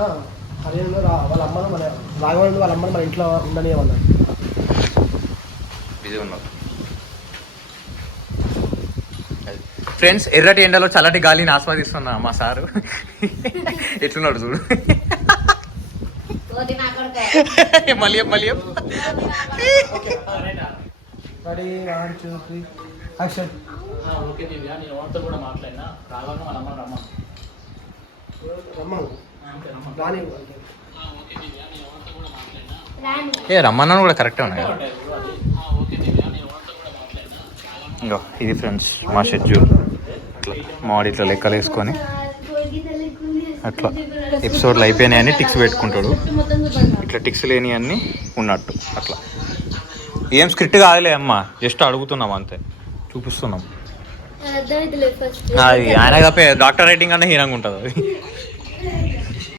హరి వాళ్ళ అమ్మను మన రాఘవన్ వాళ్ళ అమ్మను మన ఇంట్లో ఉండనియమన్నారు. బిజీ ఉన్నారు ఫ్రెండ్స్. ఎర్రటి ఎండలో చల్లటి గాలిని ఆస్వాదిస్తున్నా మా సారు. ఎట్లున్నాడు చూడు. మళ్ళీ రెడీ 1 2 3 యాక్షన్. ఓకే దివ్య, నేను ఓన్తో కూడా మాట్లాడినా. రాఘవన్ వాళ్ళ అమ్మ రమ్మను. ఏ రమ్మన్నాను కూడా కరెక్టే ఉన్నాయి కదా. ఇంకా ఇది ఫ్రెండ్స్ మా షెడ్యూల్. అట్లా మాడి ఇట్లా లెక్కలు వేసుకొని అట్లా ఎపిసోడ్లు అయిపోయినాయని టిక్స్ పెట్టుకుంటాడు. ఇట్లా టిక్స్ లేని అన్నీ ఉన్నట్టు అట్లా. ఏం స్క్రిప్ట్ కాదులే అమ్మ, జస్ట్ అడుగుతున్నాం అంతే, చూపిస్తున్నాం. అది ఆయన తప్పే డాక్టర్ రైటింగ్ అన్న హీనంగా ఉంటుంది అది.